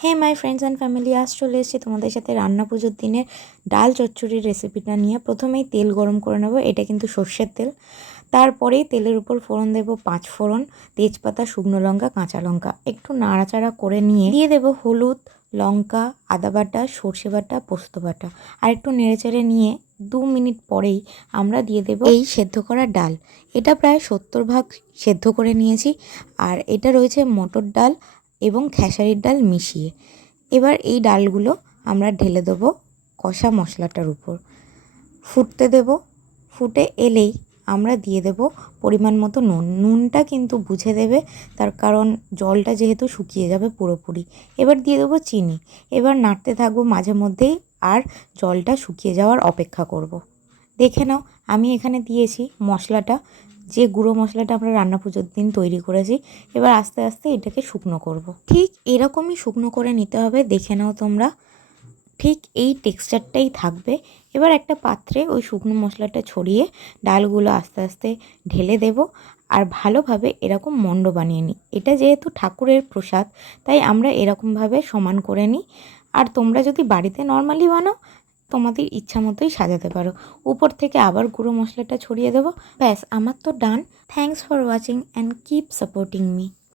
Hey my friends and family, আজ চলে এসেছি তোমাদের সাথে রান্না পুজোর দিনের ডাল চচ্চড়ির রেসিপিটা নিয়ে। প্রথমেই তেল গরম করে নেবো, এটা কিন্তু সর্ষের তেল। তারপরেই তেলের উপর ফোড়ন দেবো 5 ফোড়ন, তেজপাতা, শুকনো লঙ্কা, কাঁচা লঙ্কা। একটু নাড়াচাড়া করে নিয়ে দিয়ে দেবো হলুদ, লঙ্কা, আদা বাটা, সর্ষে বাটা, পোস্ত বাটা। আর একটু নেড়েচেড়ে নিয়ে 2 মিনিট পরেই আমরা দিয়ে দেবো এই সেদ্ধ করা ডাল। এটা প্রায় 70 ভাগ সেদ্ধ করে নিয়েছি। আর এটা রয়েছে মটর ডাল এবং খেসারির ডাল মিশিয়ে। এবার এই ডালগুলো আমরা ঢেলে দেবো কষা মশলাটার উপর, ফুটতে দেব। ফুটে এলেই আমরা দিয়ে দেব পরিমাণ মতো নুন। নুনটা কিন্তু বুঝে দেবে, তার কারণ জলটা যেহেতু শুকিয়ে যাবে পুরোপুরি। এবার দিয়ে দেবো চিনি। এবার নাড়তে থাকবো মাঝে মধ্যেই, আর জলটা শুকিয়ে যাওয়ার অপেক্ষা করব। দেখে নাও, আমি এখানে দিয়েছি মশলাটা, যে গুঁড়ো মশলাটা আমরা রান্না পুজোর দিন তৈরি করেছি। এবার আস্তে আস্তে এটাকে শুকনো করব। ঠিক এরকমই শুকনো করে নিতে হবে, দেখে নাও তোমরা। ঠিক এই টেক্সচারটাই থাকবে। এবার একটা পাত্রে ওই শুকনো মশলাটা ছড়িয়ে ডালগুলো আস্তে আস্তে ঢেলে দেব, আর ভালোভাবে এরকম মণ্ড বানিয়ে নিই। এটা যেহেতু ঠাকুরের প্রসাদ, তাই আমরা এরকমভাবে সমান করে নিই। আর তোমরা যদি বাড়িতে নর্মালি বানাও, তোমাদের ইচ্ছা মতোই সাজাতে পারো। উপর থেকে আবার গুঁড়ো মশলাটা ছড়িয়ে দেবো। ব্যাস, আমার তো done. Thanks for watching and keep supporting me.